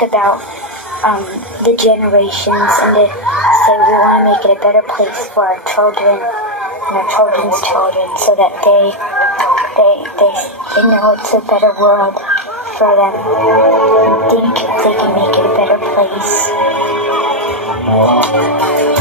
think about the generations and to say we want to make it a better place for our children and our children's children, so that they know it's a better world for them. Think they can make it a better place.